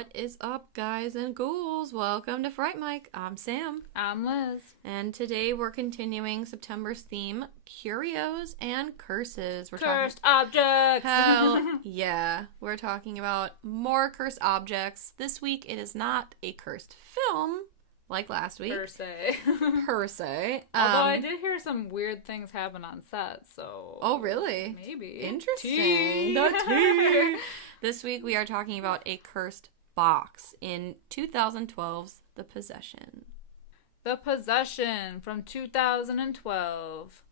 What is up, guys and ghouls? Welcome to Fright Mic. I'm Sam. I'm Liz. And today we're continuing September's theme, Curios and Curses. Cursed objects! Hell yeah. We're talking about more cursed objects. This week it is not a cursed film, like last week. Per se. Per se. Although I did hear some weird things happen on set, so... Oh, really? Maybe. Interesting. Tea. The tea. This week we are talking about a cursed box in 2012's The Possession. The Possession from 2012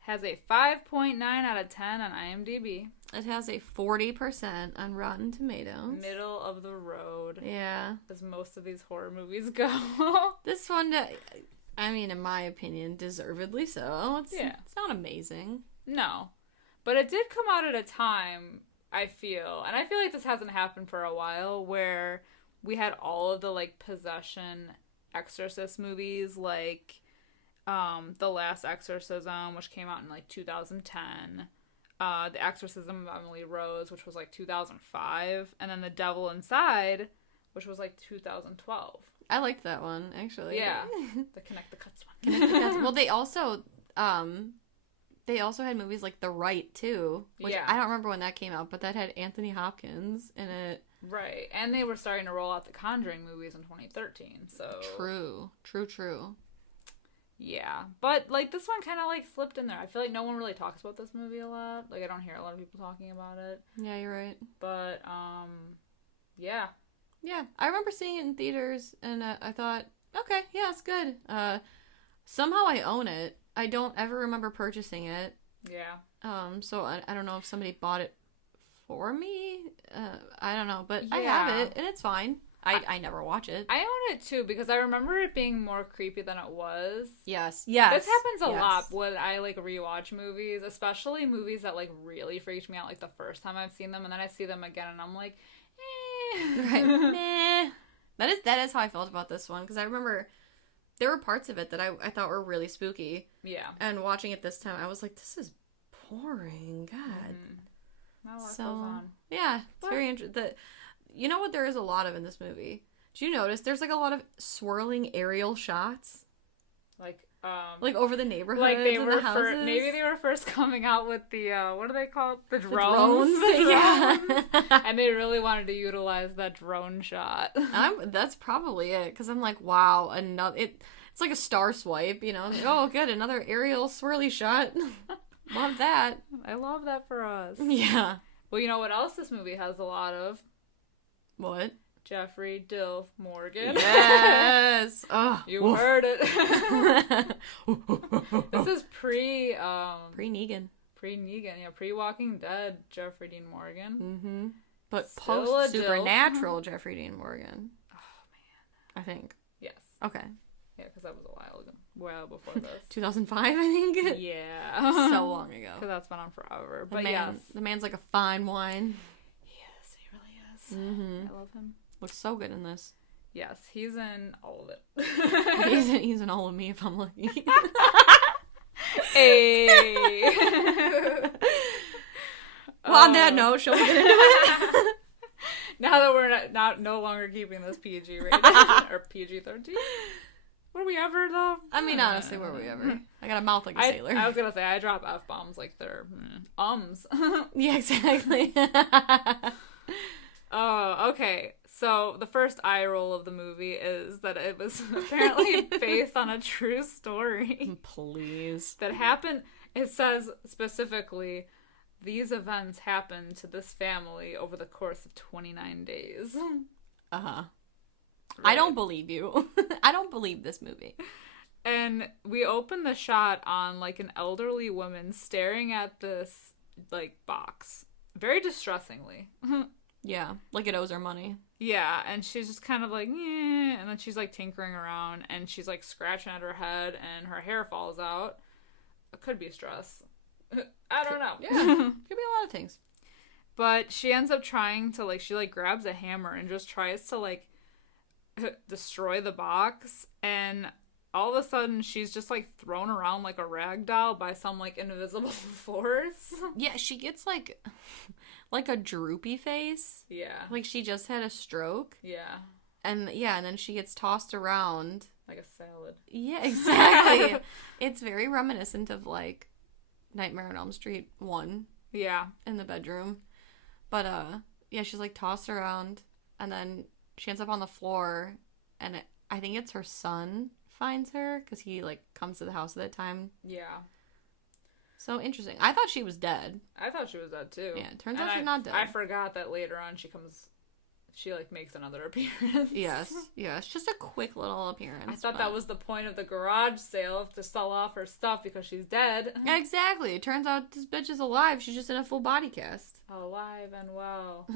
has a 5.9 out of 10 on IMDb. It has a 40% on Rotten Tomatoes. Middle of the road. Yeah. As most of these horror movies go. This one, I mean, in my opinion, deservedly so. It's not amazing. No. But it did come out at a time, I feel, and I feel like this hasn't happened for a while, where we had all of the, like, possession exorcist movies, like, The Last Exorcism, which came out in, like, 2010, The Exorcism of Emily Rose, which was, like, 2005, and then The Devil Inside, which was, like, 2012. I liked that one, actually. Yeah. The Connect the Cuts one. Well, they also had movies like The Right, too. Which I don't remember when that came out, but that had Anthony Hopkins in it. Right. And they were starting to roll out the Conjuring movies in 2013, so... True. Yeah. But, like, this one kind of, like, slipped in there. I feel like no one really talks about this movie a lot. Like, I don't hear a lot of people talking about it. Yeah, you're right. But, yeah. Yeah, I remember seeing it in theaters, and I thought, okay, yeah, it's good. Somehow I own it. I don't ever remember purchasing it. Yeah. So I don't know if somebody bought it for me. I don't know, but I have it, and it's fine. I never watch it. I own it, too, because I remember it being more creepy than it was. Yes. This happens a lot when I, like, rewatch movies, especially movies that, like, really freaked me out, like, the first time I've seen them, and then I see them again, and I'm like, Right. Meh. That is how I felt about this one, because I remember there were parts of it that I thought were really spooky. Yeah. And watching it this time, I was like, this is boring. God. Well, that goes on. Yeah, it's very interesting. You know what there is a lot of in this movie? Do you notice there's, like, a lot of swirling aerial shots? Like over the neighborhoods, like they and were the houses? maybe they were first coming out with the, what are they called? The drones? Yeah. And they really wanted to utilize that drone shot. That's probably it, because I'm like, wow, it's like a star swipe, you know? Like, oh, good, another aerial swirly shot. Love that. I love that for us. Yeah. Well, you know what else this movie has a lot of? What? Jeffrey Dilf Morgan. Yes. Oh, you heard it. This is pre Negan. Yeah, pre-Walking Dead Jeffrey Dean Morgan. Mm-hmm. But Still post Supernatural Jeffrey Dean Morgan. Oh man. I think. Yes. Okay. Yeah, because that was a while ago. Well, before this. 2005, I think. Yeah. So long ago. Because that's been on forever. But yes. The man's like a fine wine. Yes, he really is. Mm-hmm. I love him. Looks so good in this. Yes, he's in all of it. he's in all of me if I'm lucky. Hey. Well, on that note, shall we get into it? Now that we're no longer keeping this PG rating or PG-13. Were we ever though? I mean, honestly, were we ever? I got a mouth like a sailor. I was gonna say I drop F-bombs like they're ums. Yeah, exactly. Oh, okay. So the first eye roll of the movie is that it was apparently based on a true story. Please. That happened. It says specifically, these events happened to this family over the course of 29 days. Uh-huh. Right. I don't believe you. I don't believe this movie. And we open the shot on, like, an elderly woman staring at this, like, box. Very distressingly. Yeah, like it owes her money. Yeah, and she's just kind of like, yeah, and then she's, like, tinkering around, and she's, like, scratching at her head, and her hair falls out. It could be stress. I don't know. Yeah, could be a lot of things. But she ends up trying to, like, she, like, grabs a hammer and just tries to, like, destroy the box, and all of a sudden she's just, like, thrown around like a rag doll by some, like, invisible force. Yeah, she gets, like like a droopy face. Yeah. Like she just had a stroke. Yeah. And then she gets tossed around. Like a salad. Yeah, exactly. It's very reminiscent of like Nightmare on Elm Street 1. Yeah. In the bedroom. But yeah, she's like tossed around and then she ends up on the floor and I think it's her son finds her because he like comes to the house at that time. Yeah. So interesting. I thought she was dead. I thought she was dead too. Yeah, turns out she's not dead. I forgot that later on she like makes another appearance. Yes. Just a quick little appearance. I thought that was the point of the garage sale, to sell off her stuff because she's dead. Yeah, exactly. It turns out this bitch is alive. She's just in a full body cast. Alive and well.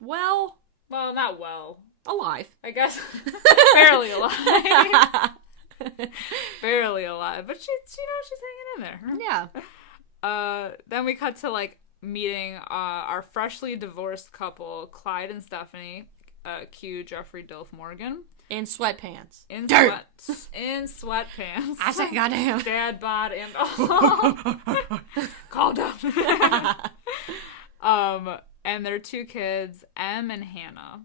Well, not well. Alive. I guess barely alive. Barely alive, but she's hanging in there. Yeah. Then we cut to like meeting our freshly divorced couple, Clyde and Stephanie, cue Jeffrey Dilf Morgan. In sweatpants. In sweatpants. I said goddamn. Dad bod and all. Calm down. And their 2 kids, Em and Hannah.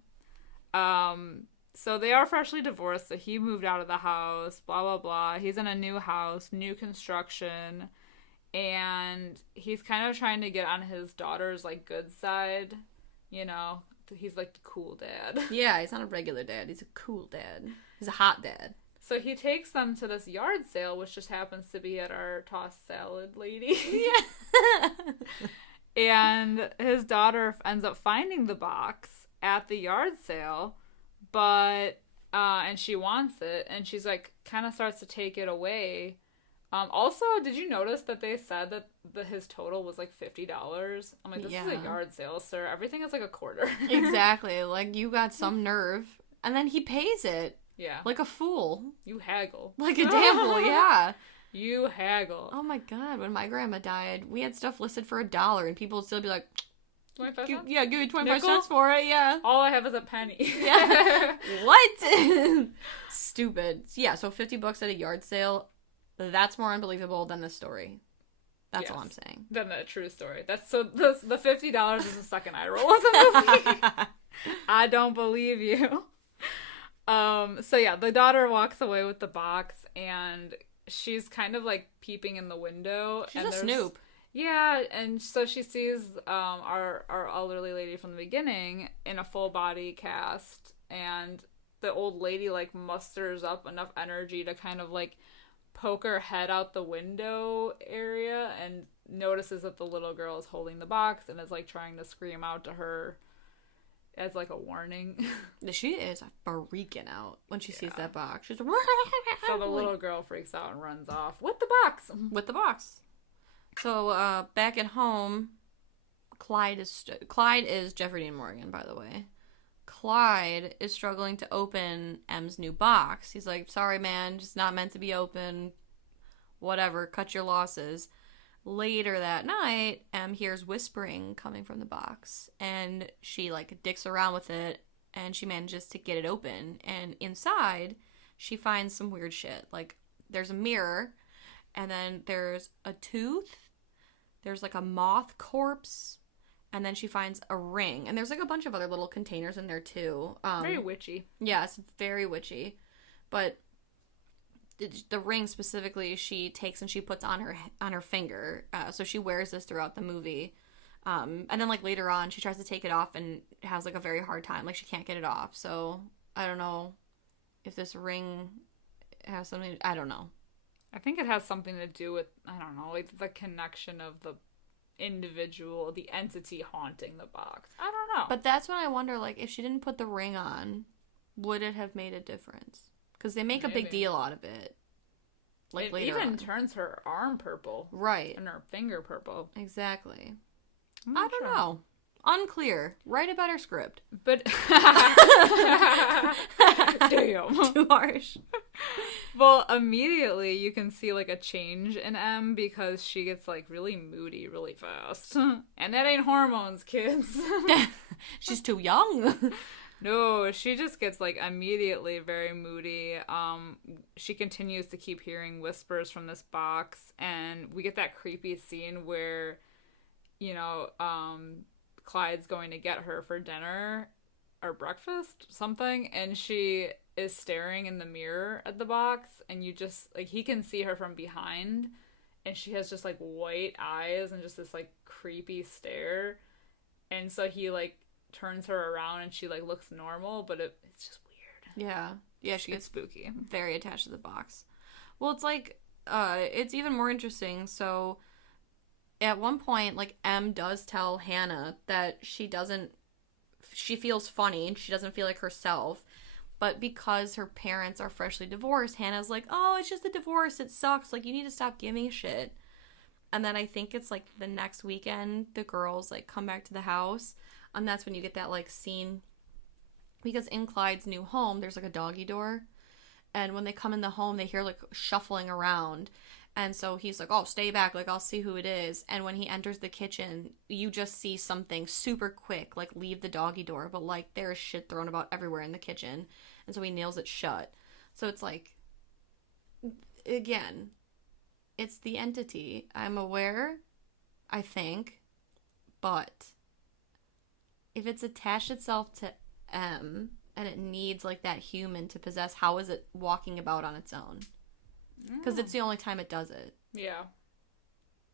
So they are freshly divorced, so he moved out of the house, blah, blah, blah. He's in a new house, new construction, and he's kind of trying to get on his daughter's, like, good side, you know? He's, like, the cool dad. Yeah, he's not a regular dad. He's a cool dad. He's a hot dad. So he takes them to this yard sale, which just happens to be at our tossed salad lady. Yeah. And his daughter ends up finding the box at the yard sale, but and she wants it, and she's like kind of starts to take it away. Also, did you notice that they said that his total was like $50? I'm like, this is a yard sale, sir. Everything is like a quarter. Exactly. Like, you got some nerve. And then he pays it. Yeah. Like a fool. You haggle. Like a damn fool, yeah. You haggle. Oh my god, when my grandma died, we had stuff listed for $1 and people would still be like, 25 cents? Yeah, give me 25 cents for it, yeah. All I have is a penny. Yeah. What? Stupid. Yeah, so $50 at a yard sale, that's more unbelievable than the story. That's all I'm saying. Than the true story. That's so the $50 is the second eye roll of the movie. I don't believe you. So yeah, the daughter walks away with the box and she's kind of like peeping in the window. She's a snoop. Yeah, and so she sees our elderly lady from the beginning in a full body cast, and the old lady like musters up enough energy to kind of like poke her head out the window area and notices that the little girl is holding the box and is like trying to scream out to her as like a warning. She is freaking out when she sees that box. She's like, so the little girl freaks out and runs off with the box. With the box. So back at home, Clyde is Jeffrey Dean Morgan, by the way. Clyde is struggling to open M's new box. He's like, sorry, man, just not meant to be open. Whatever, cut your losses. Later that night, M hears whispering coming from the box, and she, like, dicks around with it, and she manages to get it open. And inside, she finds some weird shit. Like, there's a mirror, and then there's a tooth, there's, like, a moth corpse, and then she finds a ring. And there's, like, a bunch of other little containers in there, too. Very witchy. Yeah, it's very witchy. But the ring specifically she takes and she puts on her finger, so she wears this throughout the movie, and then like later on she tries to take it off and has like a very hard time, like she can't get it off. So I don't know if this ring has something, I don't know. I think it has something to do with, I don't know, like the connection of the individual, the entity haunting the box. I don't know. But that's when I wonder, like, if she didn't put the ring on, would it have made a difference? Because they make a big deal out of it. Like, it even turns her arm purple. Right. And her finger purple. Exactly. I don't know. Unclear. Write a better script. But damn. Too harsh. Well, immediately you can see like a change in M because she gets like really moody really fast. And that ain't hormones, kids. She's too young. No, she just gets, like, immediately very moody. She continues to keep hearing whispers from this box, and we get that creepy scene where, you know, Clyde's going to get her for dinner or breakfast, something, and she is staring in the mirror at the box, and you just, like, he can see her from behind, and she has just, like, white eyes and just this, like, creepy stare, and so he, like, turns her around, and she, like, looks normal, but it's just weird. Yeah. Yeah, she gets spooky. Very attached to the box. Well, it's like, it's even more interesting, so at one point, like, Em does tell Hannah that she feels funny and she doesn't feel like herself, but because her parents are freshly divorced, Hannah's like, oh, it's just a divorce, it sucks, like, you need to stop giving a shit. And then I think it's, like, the next weekend, the girls, like, come back to the house, and that's when you get that, like, scene, because in Clyde's new home, there's, like, a doggy door, and when they come in the home, they hear, like, shuffling around. And so he's like, oh, stay back, like, I'll see who it is. And when he enters the kitchen, you just see something super quick, like, leave the doggy door. But, like, there's shit thrown about everywhere in the kitchen. And so he nails it shut. So it's like, again, it's the entity. I'm aware, I think. But if it's attached itself to M and it needs, like, that human to possess, how is it walking about on its own? Because it's the only time it does it. Yeah.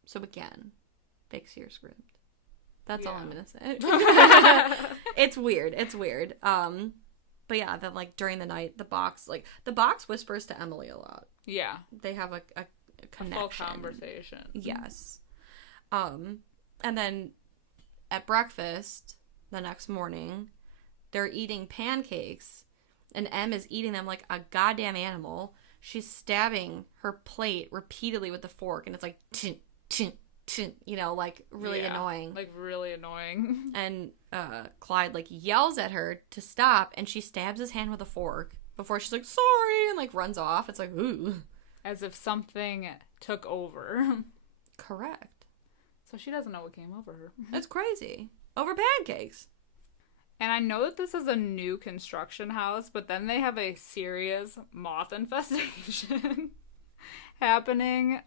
So again, fix your script. That's all I'm gonna say. It's weird. It's weird. But yeah, then, like, during the night, the box whispers to Emily a lot. Yeah. They have a connection. A full conversation. Yes. And then at breakfast the next morning, they're eating pancakes, and Em is eating them like a goddamn animal. She's stabbing her plate repeatedly with the fork, and it's like, tin, tin, tin, you know, like, really annoying. Like, really annoying. And Clyde, like, yells at her to stop, and she stabs his hand with a fork before she's like, sorry, and, like, runs off. It's like, ooh. As if something took over. Correct. So she doesn't know what came over her. That's crazy. Over pancakes. And I know that this is a new construction house, but then they have a serious moth infestation happening,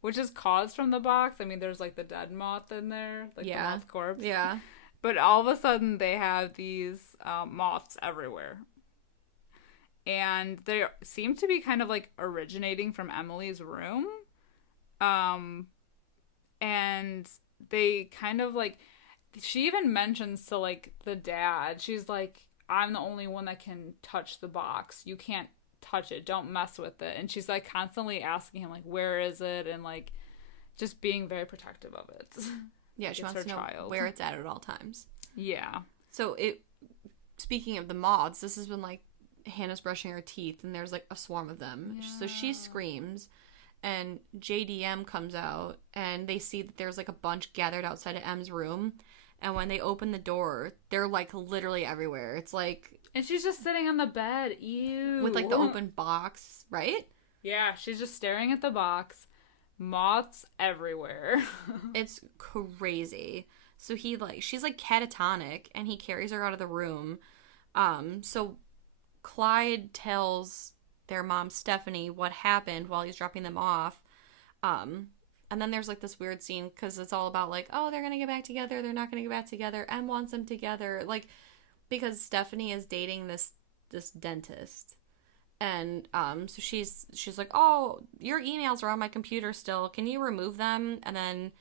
which is caused from the box. I mean, there's, like, the dead moth in there, like, the moth corpse. Yeah. But all of a sudden, they have these moths everywhere. And they seem to be kind of, like, originating from Emily's room. And they kind of, like... She even mentions to, like, the dad, she's like, I'm the only one that can touch the box. You can't touch it. Don't mess with it. And she's, like, constantly asking him, like, where is it? And, like, just being very protective of it. Yeah, she wants to know where it's at all times. Yeah. So speaking of the moths, this is when, like, Hannah's brushing her teeth, and there's, like, a swarm of them. Yeah. So she screams, and JDM comes out, and they see that there's, like, a bunch gathered outside of M's room. And when they open the door, they're, like, literally everywhere. It's like... And she's just sitting on the bed. Ew. With, like, the open box, right? Yeah, she's just staring at the box. Moths everywhere. It's crazy. So she's, like, catatonic, and he carries her out of the room. So Clyde tells their mom, Stephanie, what happened while he's dropping them off. And then there's, like, this weird scene, because it's all about, like, oh, they're going to get back together, they're not going to get back together, Em wants them together, like, because Stephanie is dating this dentist. And, so she's like, oh, your emails are on my computer still, can you remove them? And then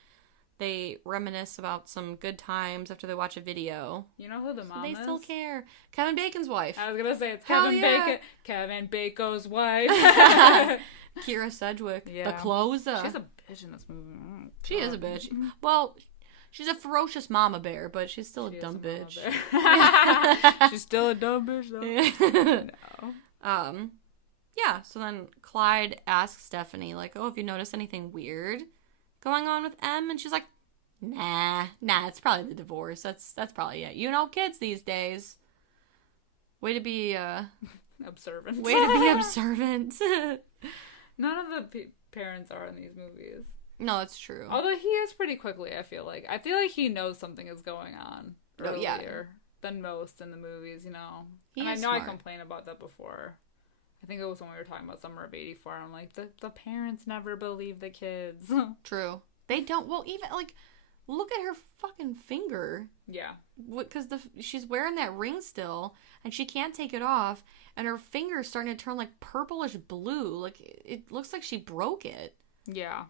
they reminisce about some good times after they watch a video. You know who the mom is? They still care. Kevin Bacon's wife. I was going to say, it's Kevin Bacon. Kevin Bacon's wife. Kira Sedgwick, the closer. She's a bitch in this movie. She is a bitch. Well, she's a ferocious mama bear, but she's still a dumb bitch. She's still a dumb bitch, though. No. Yeah, so then Clyde asks Stephanie, like, oh, have you noticed anything weird going on with Em? And she's like, nah, it's probably the divorce. That's probably it. You know, kids these days. Way to be, observant. Way to be observant. None of the parents are in these movies. No, it's true. Although he is pretty quickly, I feel like. I feel like he knows something is going on earlier than most in the movies, you know. And I know smart. I complained about that before. I think it was when we were talking about Summer of '84. I'm like, the parents never believe the kids. True. They don't. Well, even, like, look at her fucking finger. Yeah. Because she's wearing that ring still, and she can't take it off, and her finger's starting to turn like purplish blue. Like it looks like she broke it. Yeah.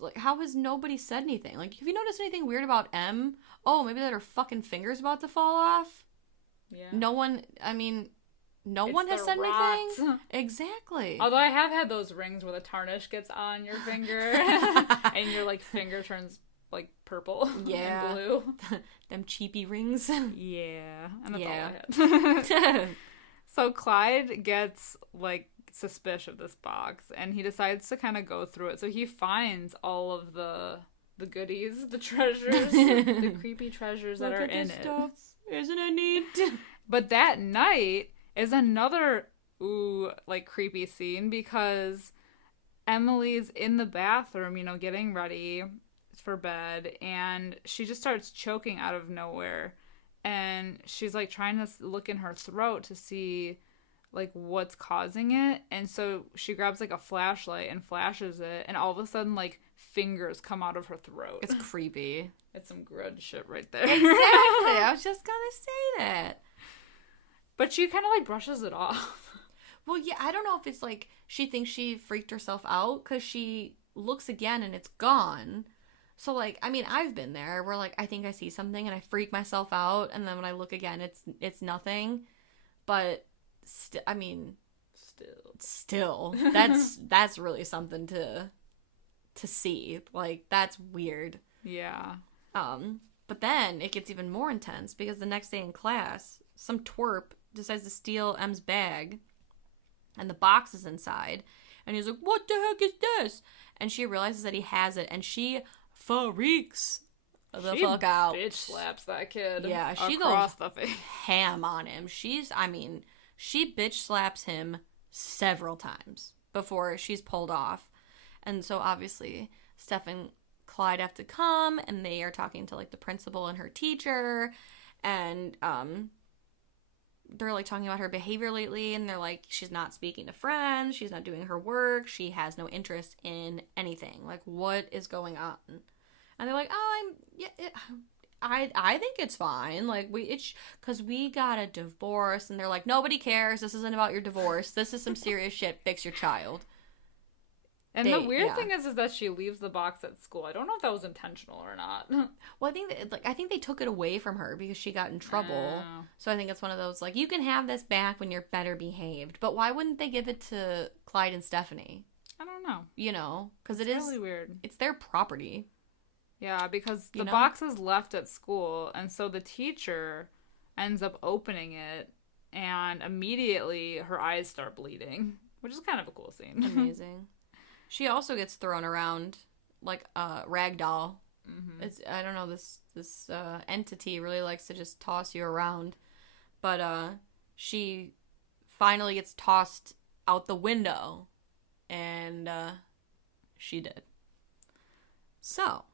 Like, how has nobody said anything? Like, have you noticed anything weird about M? Oh, maybe that her fucking finger's about to fall off. Yeah. No one. I mean, no one has said anything. Exactly. Although I have had those rings where the tarnish gets on your finger, and your like finger turns like purple and blue. Them cheapy rings. Yeah. And that's all I had. So Clyde gets like suspicious of this box, and he decides to kind of go through it. So he finds all of the goodies, the treasures, the creepy treasures that are in it. Stuff. Isn't it neat? But that night is another like creepy scene, because Emily's in the bathroom, you know, getting ready for bed, and she just starts choking out of nowhere, and she's like trying to look in her throat to see like what's causing it, and so she grabs like a flashlight and flashes it, and all of a sudden like fingers come out of her throat. It's creepy. It's some grudge shit right there. Exactly. I was just gonna say that. But she kind of like brushes it off. Well, yeah, I don't know if it's like she thinks she freaked herself out, because she looks again and it's gone. So, like, I mean, I've been there where, like, I think I see something and I freak myself out, and then when I look again, it's nothing. But, still, that's really something to see. Like, that's weird. Yeah. But then it gets even more intense, because the next day in class, some twerp decides to steal M's bag, and the box is inside, and he's like, "What the heck is this?" And she realizes that he has it, and she freaks the fuck out. Bitch slaps that kid. Yeah, she across goes the face. ham on him. She bitch slaps him several times before she's pulled off. And so obviously Steph and Clyde have to come, and they are talking to like the principal and her teacher, and they're like talking about her behavior lately, and they're like, she's not speaking to friends, she's not doing her work, she has no interest in anything. Like, what is going on? And they're like, I think it's fine. Like, because we got a divorce, and they're like, nobody cares. This isn't about your divorce. This is some serious shit. Fix your child. And the weird thing is that she leaves the box at school. I don't know if that was intentional or not. Well, I think they took it away from her because she got in trouble. So I think it's one of those, like, you can have this back when you're better behaved. But why wouldn't they give it to Clyde and Stephanie? I don't know. You know, because it's really weird. It's their property. Yeah, because the box is left at school, and so the teacher ends up opening it, and immediately her eyes start bleeding, which is kind of a cool scene. Amazing. She also gets thrown around like a rag doll. Mm-hmm. I don't know, this entity really likes to just toss you around. But she finally gets tossed out the window, and she did. So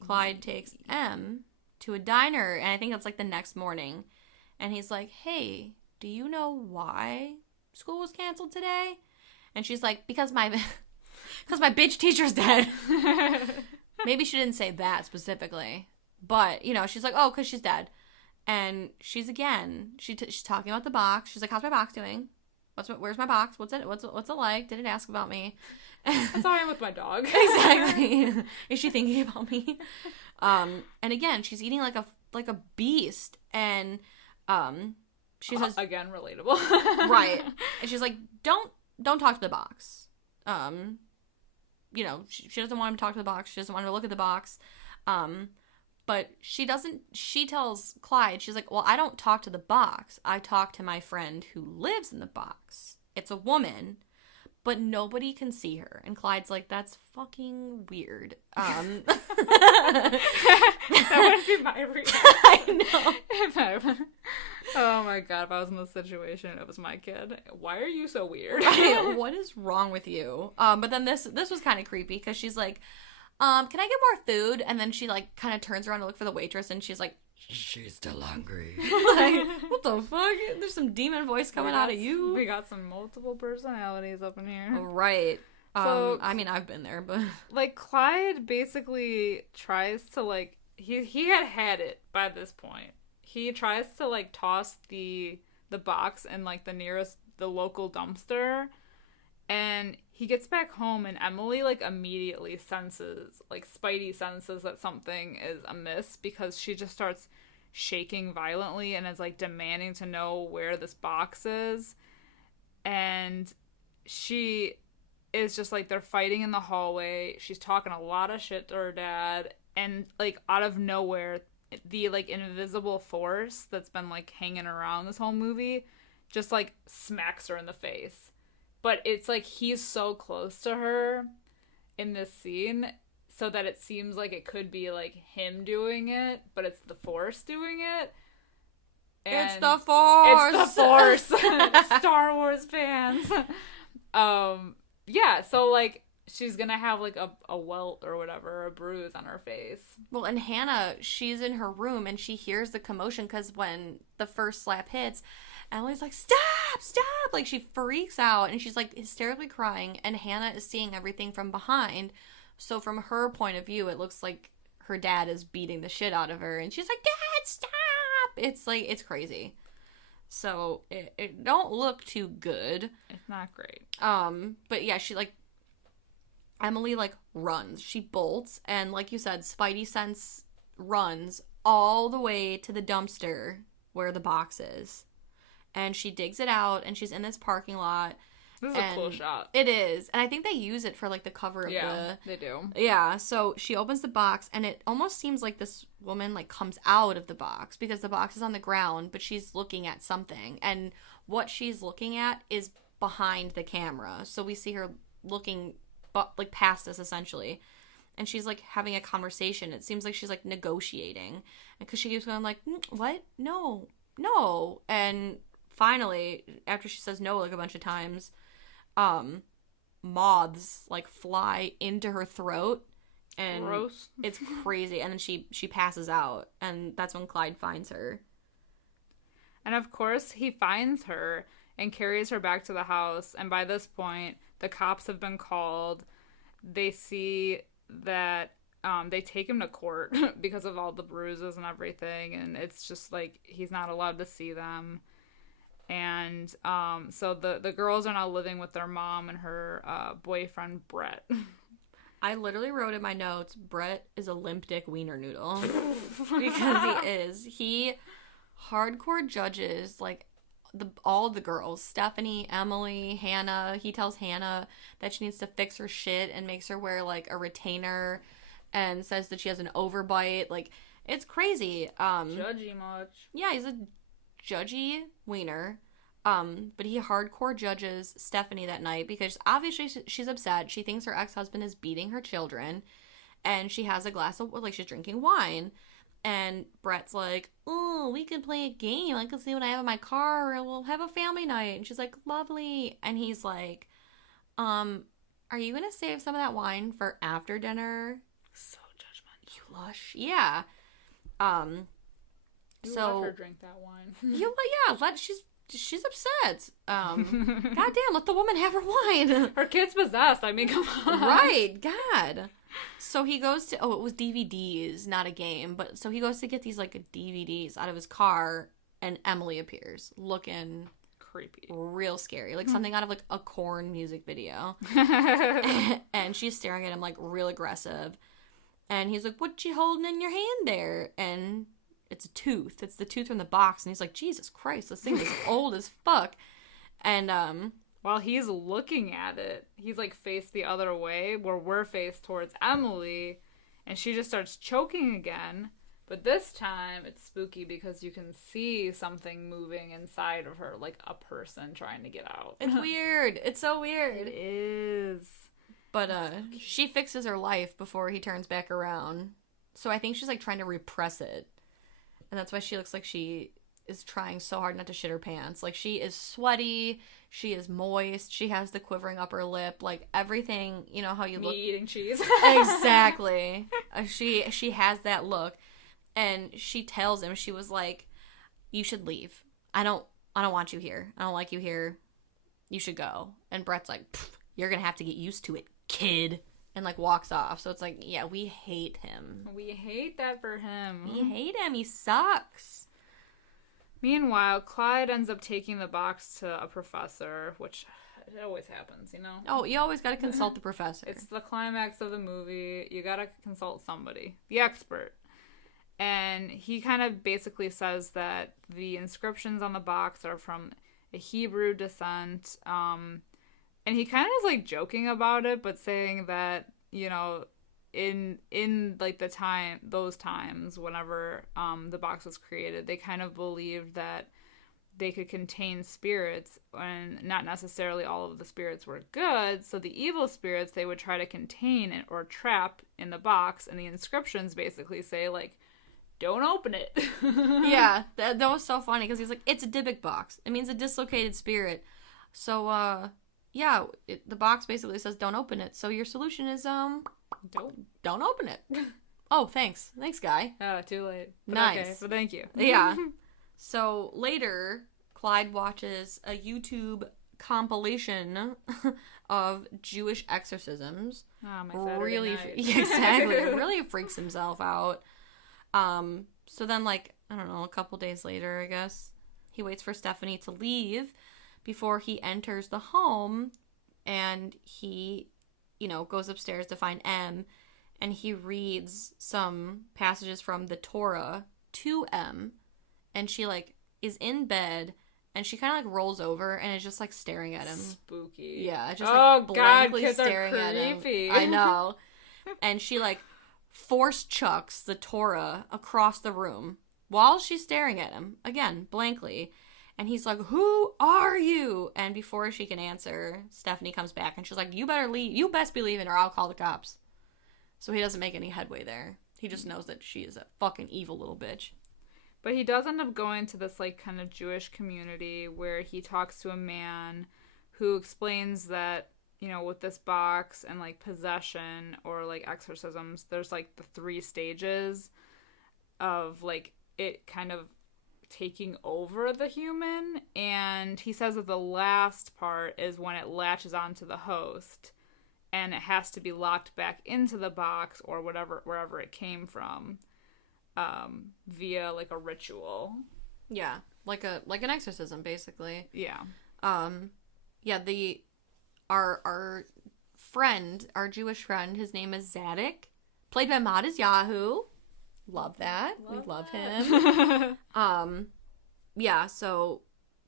Clyde takes M to a diner, and I think that's like the next morning, and he's like, "Hey, do you know why school was canceled today?" And she's like, because my bitch teacher's dead." Maybe she didn't say that specifically, but, you know, she's like, "Oh, because she's dead." And she's talking about the box. She's like, "How's my box doing? Where's my box? What's it like? Did it ask about me?" That's how I am with my dog. Exactly. Is she thinking about me? And again, she's eating like a beast, and she says, again, relatable. Right. And she's like, don't talk to the box. You know, she doesn't want him to talk to the box. She doesn't want him to look at the box. But she tells Clyde, she's like, "Well, I don't talk to the box. I talk to my friend who lives in the box. It's a woman, but nobody can see her." And Clyde's like, "That's fucking weird." That would be my reaction. I know. Oh my god, if I was in this situation and it was my kid, why are you so weird? Right? What is wrong with you? But then this was kind of creepy, because she's like, "Can I get more food?" And then she like kind of turns around to look for the waitress, and she's like, "She's still hungry." Like, what the fuck? There's some demon voice coming out of you. We got some multiple personalities up in here. Right. So I mean, I've been there, but like Clyde basically tries to like he had it by this point. He tries to like toss the box in like the local dumpster, and he gets back home, and Emily like immediately senses, like Spidey senses, that something is amiss, because she just starts shaking violently and is like demanding to know where this box is. And she is just like, they're fighting in the hallway. She's talking a lot of shit to her dad, and like out of nowhere, the like invisible force that's been like hanging around this whole movie just like smacks her in the face. But it's like he's so close to her in this scene, so that it seems like it could be like him doing it, but it's the force doing it. And it's the force. It's the force. Star Wars fans. Yeah, so like she's gonna have like a welt or whatever, a bruise on her face. Well, and Hannah, she's in her room and she hears the commotion because when the first slap hits, Emily's like, stop, stop. Like she freaks out and she's like hysterically crying, and Hannah is seeing everything from behind. So from her point of view, it looks like her dad is beating the shit out of her, and she's like, Dad, stop. It's like, it's crazy. So it don't look too good. It's not great. But yeah, she like, Emily like runs. She bolts, and like you said, Spidey sense runs all the way to the dumpster where the box is. And she digs it out, and she's in this parking lot. This is a cool shot. It is. And I think they use it for like the cover of they do. Yeah, so she opens the box, and it almost seems like this woman like comes out of the box because the box is on the ground, but she's looking at something, and what she's looking at is behind the camera. So we see her looking like past us essentially, and she's like having a conversation. It seems like she's like negotiating, because she keeps going like, what? No. And finally, after she says no like a bunch of times, moths like fly into her throat, and gross. It's crazy. And then she passes out, and that's when Clyde finds her. And of course he finds her and carries her back to the house, and by this point the cops have been called. They see that they take him to court because of all the bruises and everything, and it's just like he's not allowed to see them. And so the girls are now living with their mom and her boyfriend, Brett. I literally wrote in my notes, Brett is a limp dick wiener noodle. Because he is. He hardcore judges, like, all the girls. Stephanie, Emily, Hannah. He tells Hannah that she needs to fix her shit and makes her wear, like, a retainer, and says that she has an overbite. Like, it's crazy. Judgy much. Yeah, he's a judgy wiener. But he hardcore judges Stephanie that night because obviously she's upset. She thinks her ex-husband is beating her children, and she has a glass of, like, she's drinking wine. And Brett's like, oh, we could play a game. I can see what I have in my car, or we'll have a family night. And she's like, lovely. And he's like, are you gonna save some of that wine for after dinner? So judgmental. You lush. Yeah. Let her drink that wine. She's upset. Goddamn, let the woman have her wine. Her kid's possessed. I mean, come on. Right, God. So he goes to, it was DVDs, not a game, but so he goes to get these, like, DVDs out of his car, and Emily appears, looking creepy. Real scary. Like something out of, like, a Korn music video. And she's staring at him, like, real aggressive. And he's like, what you holding in your hand there? And it's a tooth. It's the tooth from the box. And he's like, Jesus Christ, this thing is old as fuck. And, while he's looking at it, he's, like, faced the other way, where we're faced towards Emily, and she just starts choking again. But this time, it's spooky because you can see something moving inside of her, like a person trying to get out. It's weird. It's so weird. It is. But, she fixes her life before he turns back around. So I think she's, like, trying to repress it. And that's why she looks like she is trying so hard not to shit her pants. Like, she is sweaty. She is moist. She has the quivering upper lip. Like, everything, you know how you look. Me eating cheese. Exactly. She has that look. And she tells him, she was like, you should leave. I don't want you here. I don't like you here. You should go. And Brett's like, you're going to have to get used to it, kid. and like walks off. So it's like, yeah, we hate him. We hate that for him. We hate him. He sucks. Meanwhile, Clyde ends up taking the box to a professor, which it always happens, you know? Oh, you always got to consult the professor. It's the climax of the movie. You got to consult somebody, the expert. And he kind of basically says that the inscriptions on the box are from a Hebrew descent. And he kind of is like joking about it, but saying that, you know, in like those times whenever the box was created, they kind of believed that they could contain spirits, and not necessarily all of the spirits were good. So the evil spirits they would try to contain or trap in the box, and the inscriptions basically say like, don't open it. Yeah, that was so funny because he's like, it's a Dybbuk box. It means a dislocated spirit. So yeah, the box basically says don't open it. So your solution is don't open it. Oh, thanks, guy. Oh, too late. But nice. Okay, so thank you. Yeah. So later, Clyde watches a YouTube compilation of Jewish exorcisms. Oh, my Saturday really, night. Yeah, exactly. It really freaks himself out. So then, like, I don't know, a couple days later, I guess, he waits for Stephanie to leave before he enters the home, and he, you know, goes upstairs to find M, and he reads some passages from the Torah to M, and she, like, is in bed, and she kind of, like, rolls over and is just, like, staring at him. Spooky. Yeah, just, like, blankly kids staring are at him. creepy. I know. And she, like, force chucks the Torah across the room while she's staring at him, again, blankly. And he's like, who are you? And before she can answer, Stephanie comes back, and she's like, you better leave. You best be leaving, or I'll call the cops. So he doesn't make any headway there. He just knows that she is a fucking evil little bitch. But he does end up going to this, like, kind of Jewish community where he talks to a man who explains that, you know, with this box and, like, possession or, like, exorcisms, there's, like, the 3 stages of, like, it kind of taking over the human. And he says that the last part is when it latches onto the host and it has to be locked back into the box or wherever it came from. Via like a ritual. Yeah, like an exorcism, basically. Yeah. Yeah. Our friend, our Jewish friend, his name is Zadok, played by Mada's Yahoo. Love that. We love him. Yeah. So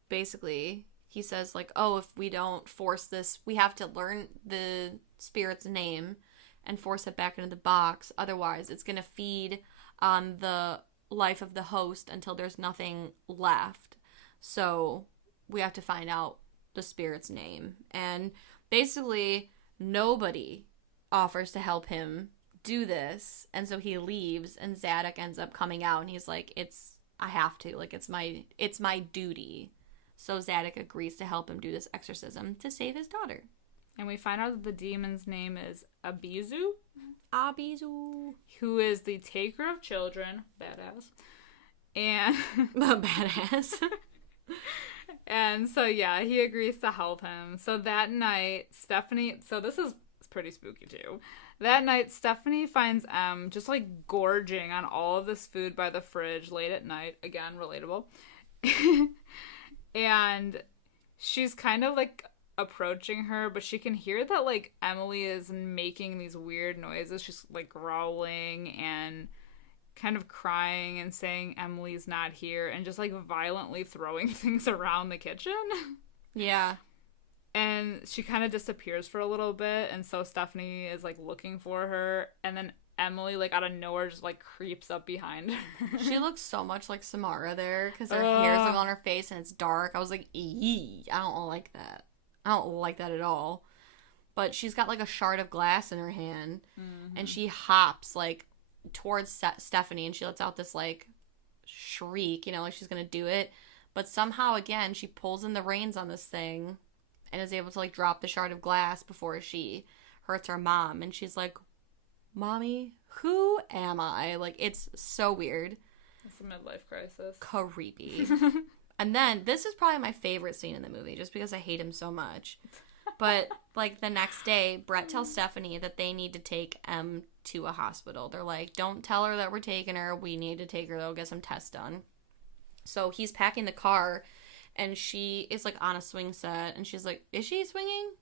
basically, he says like, oh, if we don't force this, we have to learn the spirit's name and force it back into the box. Otherwise, it's gonna feed on the life of the host until there's nothing left. So we have to find out the spirit's name. And basically nobody offers to help him do this. And so he leaves, and Zadok ends up coming out, and he's like, I have to. Like, it's my duty. So Zadok agrees to help him do this exorcism to save his daughter. And we find out that the demon's name is Abizu. Abizu. Who is the taker of children. Badass. And badass. And so, yeah, he agrees to help him. So that night, Stephanie... So this is pretty spooky, too. That night, Stephanie finds M just, like, gorging on all of this food by the fridge late at night. Again, relatable. And she's kind of, like, approaching her, but she can hear that, like, Emily is making these weird noises. She's, like, growling and kind of crying and saying Emily's not here and just, like, violently throwing things around the kitchen. Yeah. And she kind of disappears for a little bit, and so Stephanie is, like, looking for her, and then Emily, like, out of nowhere just, like, creeps up behind her. She looks so much like Samara there, because her hair's, like, on her face, and it's dark. I was like, eee, I don't like that. I don't like that at all. But she's got, like, a shard of glass in her hand, and she hops, like, towards Stephanie, and she lets out this, like, shriek, you know, like she's gonna do it. But somehow, again, she pulls in the reins on this thing and is able to, like, drop the shard of glass before she hurts her mom. And she's like, Mommy, who am I? Like, it's so weird. It's a midlife crisis. Creepy. And then, this is probably my favorite scene in the movie, just because I hate him so much. But, like, the next day, Brett tells Stephanie that they need to take Em to a hospital. They're like, don't tell her that we're taking her. We need to take her, though, get some tests done. So he's packing the car, and she is, like, on a swing set. And she's like, is she swinging?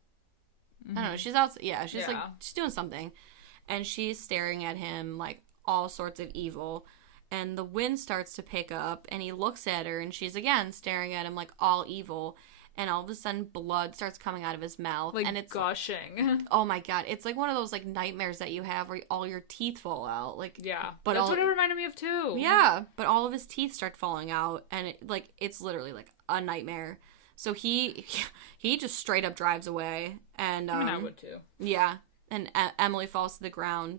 I don't know. She's out. Yeah, she's like, she's doing something. And she's staring at him like all sorts of evil. And the wind starts to pick up, and he looks at her, and she's again staring at him like all evil. And all of a sudden, blood starts coming out of his mouth, like, and it's gushing. Oh my god, it's like one of those like nightmares that you have where all your teeth fall out. Like, yeah, but that's what it reminded me of too. Yeah, but all of his teeth start falling out, and it's literally like a nightmare. So he just straight up drives away, and I mean, I would too. Yeah, and Emily falls to the ground,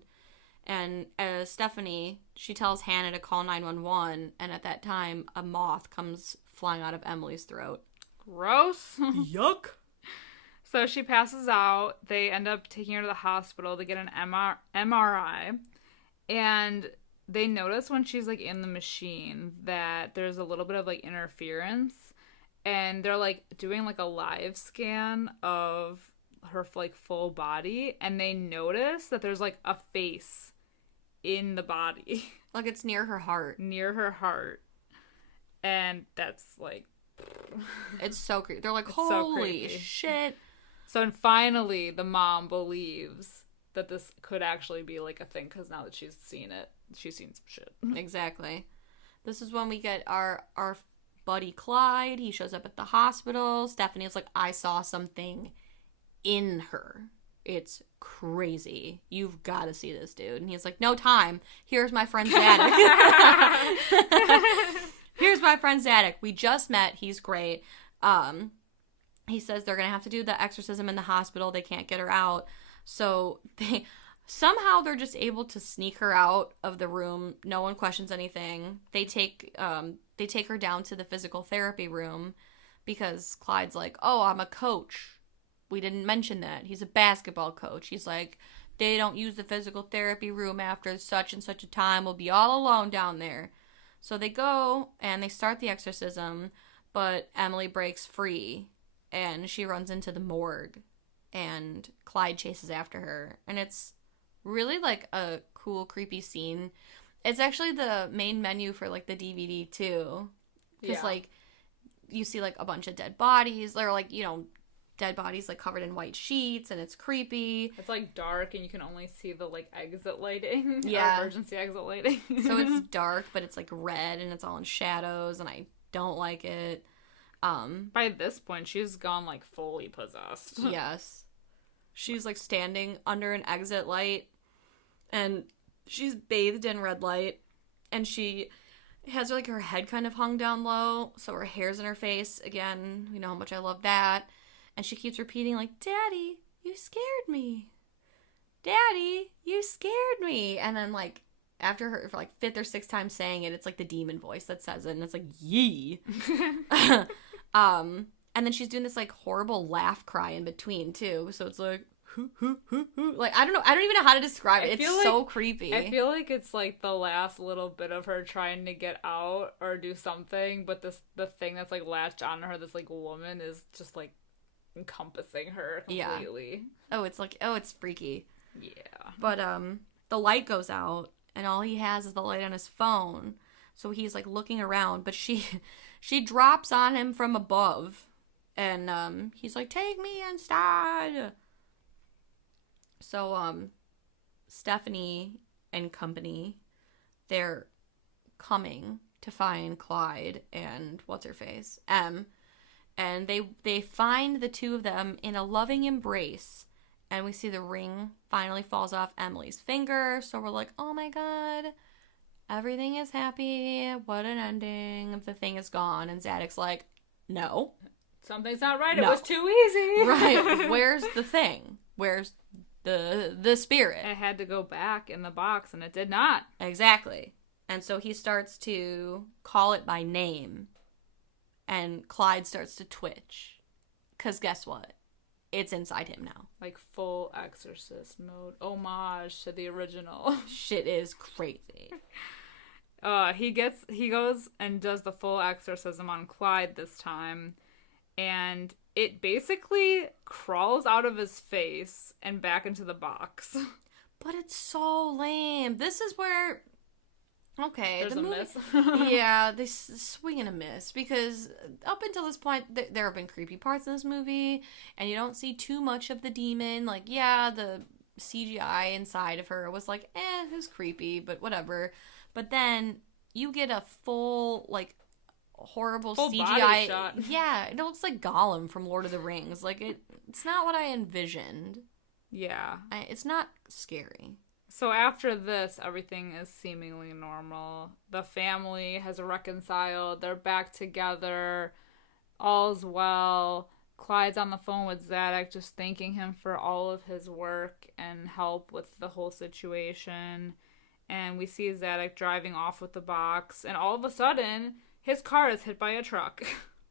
and Stephanie, she tells Hannah to call 911, and at that time, a moth comes flying out of Emily's throat. Gross. Yuck. So she passes out. They end up taking her to the hospital to get an MRI, and they notice when she's like in the machine that there's a little bit of like interference, and they're like doing like a live scan of her like full body, and they notice that there's like a face in the body. Like it's near her heart. Near her heart. And that's like... It's so creepy. They're like, holy shit. So and finally, the mom believes that this could actually be like a thing, because now that she's seen it, she's seen some shit. Exactly. This is when we get our buddy Clyde. He shows up at the hospital. Stephanie's like, I saw something in her. It's crazy. You've got to see this, dude. And he's like, no time. Here's my friend Zadok. Here's my friend Zadok. We just met. He's great. He says they're going to have to do the exorcism in the hospital. They can't get her out. So they're just able to sneak her out of the room. No one questions anything. They take her down to the physical therapy room because Clyde's like, oh, I'm a coach. We didn't mention that. He's a basketball coach. He's like, they don't use the physical therapy room after such and such a time. We'll be all alone down there. So they go and they start the exorcism, but Emily breaks free and she runs into the morgue and Clyde chases after her. And it's really like a cool, creepy scene. It's actually the main menu for like the DVD too. Because like you see like a bunch of dead bodies or like, you know, dead bodies like covered in white sheets, and it's creepy. It's like dark and you can only see the like exit lighting. Yeah. Emergency exit lighting. So it's dark, but it's like red and it's all in shadows, and I don't like it. By this point, she's gone like fully possessed. Yes. She's like standing under an exit light, and she's bathed in red light, and she has like her head kind of hung down low, so her hair's in her face. Again, you know how much I love that. And she keeps repeating, like, Daddy, you scared me. Daddy, you scared me. And then, like, after her, for, like, fifth or sixth time saying it, it's, like, the demon voice that says it. And it's like, yee. And then she's doing this, like, horrible laugh cry in between, too. So it's like, hoo, hoo, hoo, hoo. Like, I don't know. I don't even know how to describe it. It's so creepy. I feel like it's, like, the last little bit of her trying to get out or do something. But the thing that's, like, latched on her, this, like, woman is just, like, encompassing her completely. Yeah. It's freaky. Yeah. But the light goes out and all he has is the light on his phone. So he's like looking around, but she drops on him from above, and he's like, take me inside. So Stephanie and company, they're coming to find Clyde and what's her face, Em. And they find the two of them in a loving embrace. And we see the ring finally falls off Emily's finger. So we're like, oh my god, everything is happy. What an ending. The thing is gone. And Zadok's like, no. Something's not right. No. It was too easy. Right. Where's the thing? Where's the spirit? It had to go back in the box, and it did not. Exactly. And so he starts to call it by name. And Clyde starts to twitch. Because guess what? It's inside him now. Like full exorcist mode. Homage to the original. Shit is crazy. He goes and does the full exorcism on Clyde this time. And it basically crawls out of his face and back into the box. But it's so lame. This is where... Okay, There's the a movie... miss. Yeah, they swing and a miss. Because up until this point, there have been creepy parts in this movie. And you don't see too much of the demon. Like, yeah, the CGI inside of her was like, it was creepy, but whatever. But then you get a full, like, horrible Full CGI body shot. Yeah, it looks like Gollum from Lord of the Rings. Like it's not what I envisioned. Yeah. It's not scary. So after this, everything is seemingly normal. The family has reconciled. They're back together. All's well. Clyde's on the phone with Zadok, just thanking him for all of his work and help with the whole situation. And we see Zadok driving off with the box. And all of a sudden, his car is hit by a truck.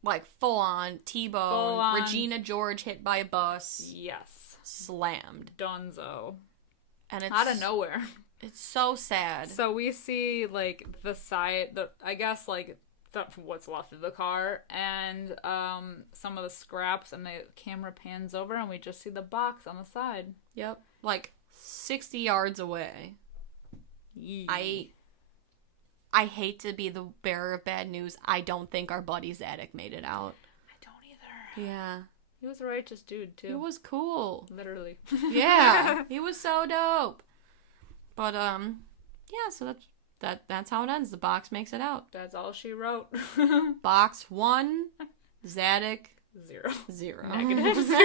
Like full on T-bone. Full on. Regina George hit by a bus. Yes. Slammed. Dunzo. And it's Out of nowhere. It's so sad. So we see, like, the side, I guess, like, what's left of the car, and some of the scraps, and the camera pans over, and we just see the box on the side. Yep. Like 60 yards away. Yee. I hate to be the bearer of bad news. I don't think our buddy Zadok made it out. I don't either. Yeah. He was a righteous dude, too. He was cool. Literally. Yeah. He was so dope. But, yeah, so that's how it ends. The box makes it out. That's all she wrote. Box 1, Zadok 0. 0. Negative 0.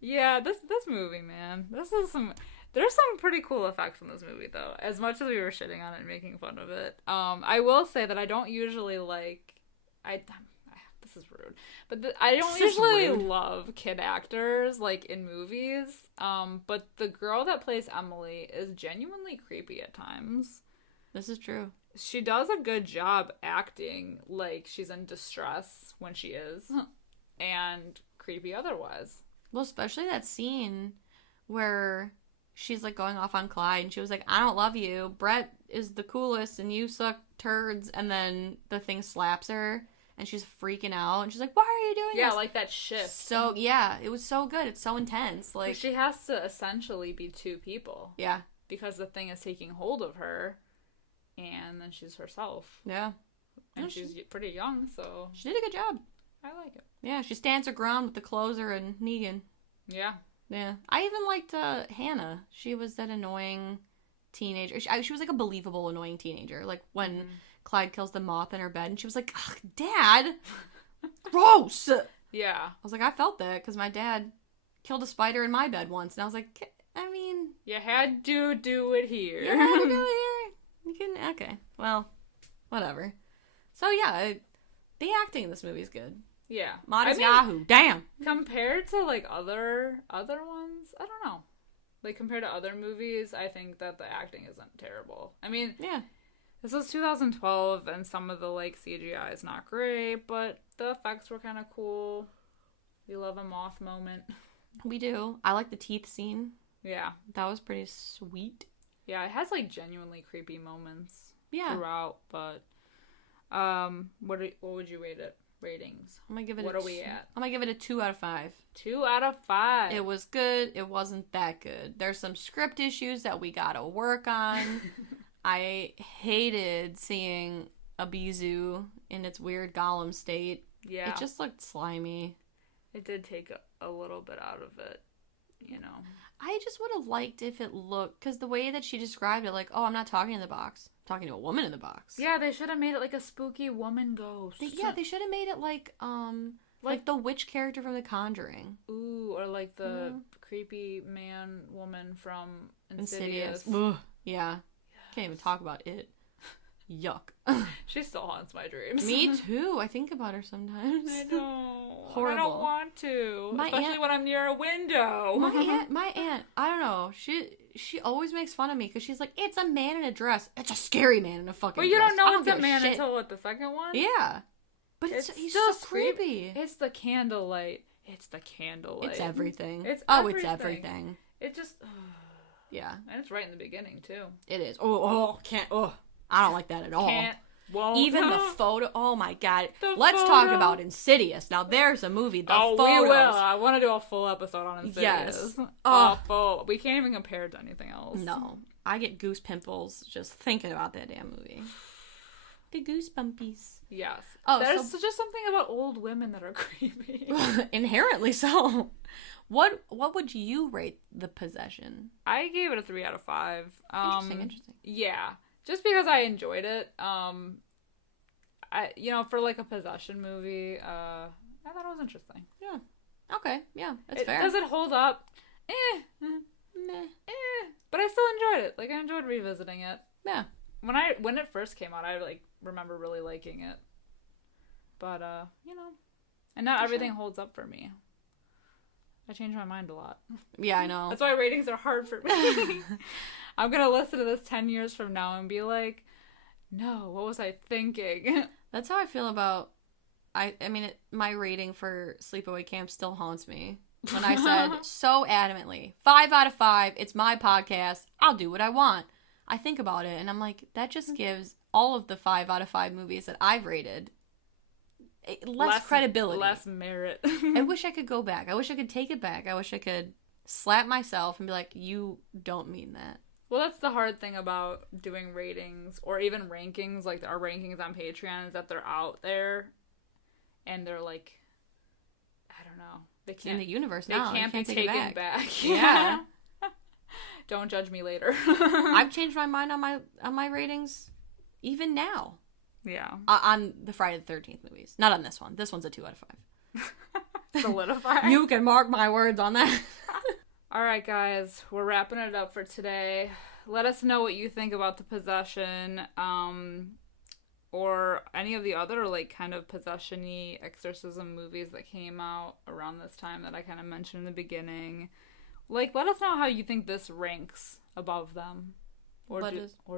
Yeah, this movie, man. There's some pretty cool effects in this movie, though. As much as we were shitting on it and making fun of it. I will say that I don't usually this is rude. But I don't usually love kid actors, like, in movies. But the girl that plays Emily is genuinely creepy at times. This is true. She does a good job acting like she's in distress when she is. And creepy otherwise. Well, especially that scene where she's, like, going off on Clyde, and she was like, I don't love you. Brett is the coolest, and you suck turds. And then the thing slaps her. And she's freaking out, and she's like, why are you doing this? Yeah, like that shift. So, yeah, it was so good. It's so intense. Like, she has to essentially be two people. Yeah. Because the thing is taking hold of her, and then she's herself. Yeah. And she's pretty young, so... She did a good job. I like it. Yeah, she stands her ground with the closer and Negan. Yeah. Yeah. I even liked Hannah. She was that annoying teenager. She was like a believable annoying teenager. Like, when... Clyde kills the moth in her bed, and she was like, ugh, Dad! Gross! Yeah. I was like, I felt that, because my dad killed a spider in my bed once, and I was like, I mean... You had to do it here. You had to do it here? You can... Okay. Well, whatever. So, yeah, the acting in this movie is good. Yeah. Modest Yahoo. Damn! Compared to, like, other ones, I don't know. Like, compared to other movies, I think that the acting isn't terrible. I mean... Yeah. This was 2012, and some of the, like, CGI is not great, but the effects were kind of cool. We love a moth moment. We do. I like the teeth scene. Yeah. That was pretty sweet. Yeah, it has, like, genuinely creepy moments throughout, but, what would you rate it? Ratings. I'm gonna give it What are we at? I'm gonna give it a 2 out of 5. 2 out of 5. It was good. It wasn't that good. There's some script issues that we gotta work on. I hated seeing Abizu in its weird Gollum state. Yeah. It just looked slimy. It did take a little bit out of it, you know. I just would have liked if it looked... Because the way that she described it, like, oh, I'm not talking in the box. I'm talking to a woman in the box. Yeah, they should have made it like a spooky woman ghost. They should have made it like the witch character from The Conjuring. Ooh, or like the creepy woman from Insidious. Ugh, yeah. Can't even talk about it. Yuck. She still haunts my dreams. Me too. I think about her sometimes. I know. Horrible. I don't want to. Especially aunt, when I'm near a window. my aunt, I don't know. She always makes fun of me because she's like, it's a man in a dress. It's a scary man in a fucking dress. But you don't know it's give a man shit. until, what, the second one? Yeah. But he's so creepy. It's the candlelight. It's the candlelight. It's everything. It's everything. It just... Yeah. And it's right in the beginning, too. It is. Oh, can't. Oh, I don't like that at all. Can't Won't. Even the photo. Oh my god. The Let's talk photo. about Insidious. Now there's a movie. The Oh, photos. we will. I want to do a full episode on Insidious. Yes. Oh, full. We can't even compare it to anything else. No. I get goose pimples just thinking about that damn movie. The goose bumpies. Yes. Oh, There's just something about old women that are creepy. Inherently so. What would you rate The Possession? I gave it a 3 out of 5. Interesting. Yeah. Just because I enjoyed it. For like a possession movie, I thought it was interesting. Yeah. Okay. Yeah, that's fair. Does it hold up? Meh. But I still enjoyed it. Like, I enjoyed revisiting it. Yeah. When it first came out, I like remember really liking it. But and not everything holds up for me. I change my mind a lot. Yeah, I know. That's why ratings are hard for me. I'm gonna listen to this 10 years from now and be like, no, what was I thinking? That's how I feel about. My rating for Sleepaway Camp still haunts me. When I said so adamantly, 5 out of 5, it's my podcast, I'll do what I want. I think about it and I'm like, that just gives all of the 5 out of 5 movies that I've rated less credibility. Less merit. I wish I could go back. I wish I could take it back. I wish I could slap myself and be like, you don't mean that. Well, that's the hard thing about doing ratings or even rankings, like our rankings on Patreon, is that they're out there and they're like, I don't know. They can't, in the universe they now. can't They be take it taken back. back. Yeah. Don't judge me later. I've changed my mind on my ratings even now. Yeah. On the Friday the 13th movies. Not on this one. This one's a 2 out of 5. Solidify. You can mark my words on that. All right, guys. We're wrapping it up for today. Let us know what you think about The Possession, or any of the other, like, kind of possession-y exorcism movies that came out around this time that I kind of mentioned in the beginning. Like, let us know how you think this ranks above them. Or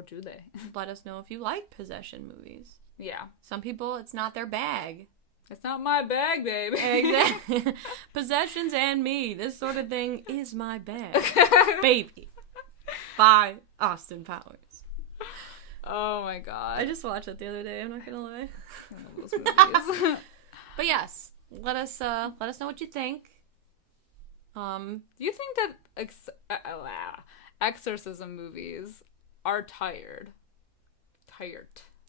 do they? Let us know if you like possession movies. Yeah. Some people, it's not their bag. It's not my bag, baby. Exactly. Possessions and me. This sort of thing is my bag. Baby. By Austin Powers. Oh my god. I just watched it the other day, I'm not gonna lie. I love those movies. But yes, let us know what you think. Do you think that exorcism movies are tired?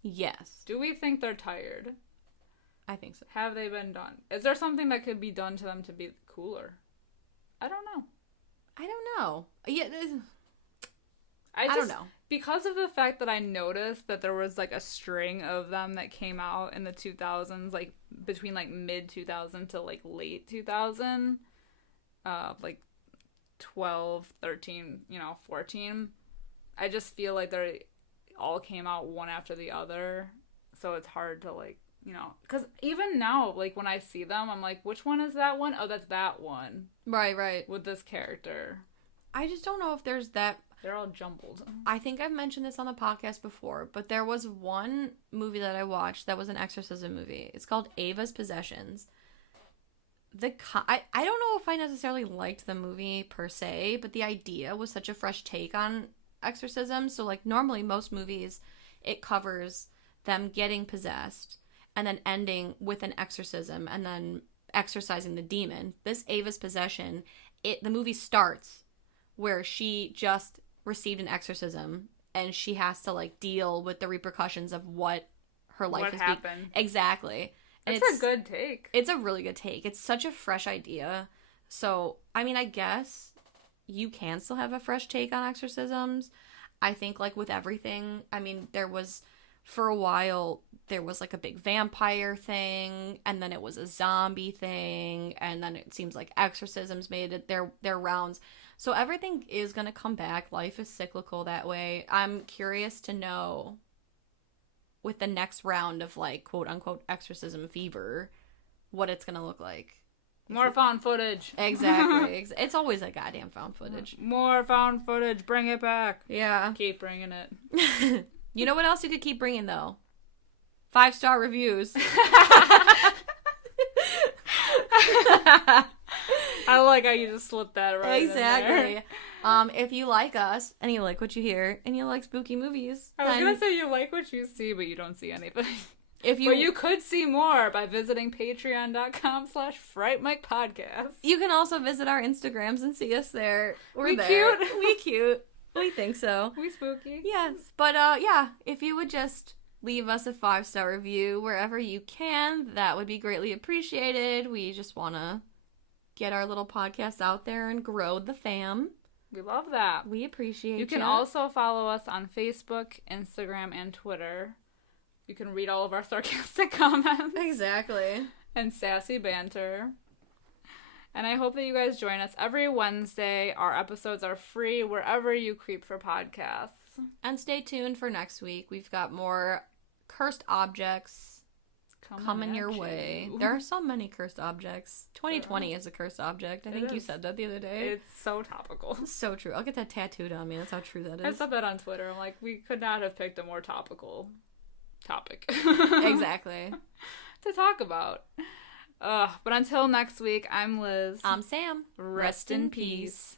Yes. Do we think they're tired? I think so. Have they been done? Is there something that could be done to them to be cooler? I don't know. Yeah, I don't know. Because of the fact that I noticed that there was like a string of them that came out in the 2000s, like between like mid 2000 to like late 2000, like 12, 13, 14. I just feel like they all came out one after the other. So it's hard to like, because even now, like when I see them, I'm like, which one is that one? Oh, that's that one. Right. With this character. I just don't know if there's that. They're all jumbled. I think I've mentioned this on the podcast before, but there was one movie that I watched that was an exorcism movie. It's called Ava's Possessions. I don't know if I necessarily liked the movie per se, but the idea was such a fresh take on exorcism. So like normally most movies, it covers them getting possessed and then ending with an exorcism and then exorcising the demon. This Ava's Possession, the movie starts where she just received an exorcism and she has to like deal with the repercussions of what her life has happened. Exactly. And it's a good take. It's a really good take. It's such a fresh idea. So, I mean, I guess you can still have a fresh take on exorcisms. I think like with everything, I mean, for a while, there was like a big vampire thing, and then it was a zombie thing, and then it seems like exorcisms made it their rounds. So everything is going to come back. Life is cyclical that way. I'm curious to know with the next round of like quote unquote exorcism fever, what it's going to look like. More found footage. Exactly. It's always a goddamn found footage. More found footage. Bring it back. Yeah. Keep bringing it. You know what else you could keep bringing though? 5-star reviews. I like how you just slipped that right Exactly. If you like us and you like what you hear and you like spooky movies, I was then gonna say you like what you see, but you don't see anything. if you But you could see more by visiting patreon.com/Fright Mic Podcast. you can also visit our Instagrams and see us there. We're We there. cute. We cute. We think so. We spooky. Yes. But yeah, if you would just leave us a 5-star review wherever you can, that would be greatly appreciated. We just want to get our little podcast out there and grow the fam. We love that. We appreciate You can also follow us on Facebook, Instagram, and Twitter. You can read all of our sarcastic comments. Exactly. And sassy banter. And I hope that you guys join us every Wednesday. Our episodes are free wherever you creep for podcasts. And stay tuned for next week. We've got more cursed objects coming your way. There are so many cursed objects. 2020 is a cursed object. I think you said that the other day. It's so topical. So true. I'll get that tattooed on me. That's how true that I is. said that on Twitter. I'm like, we could not have picked a more topical topic. Exactly. To talk about. But until next week, I'm Liz. I'm Sam. Rest in peace.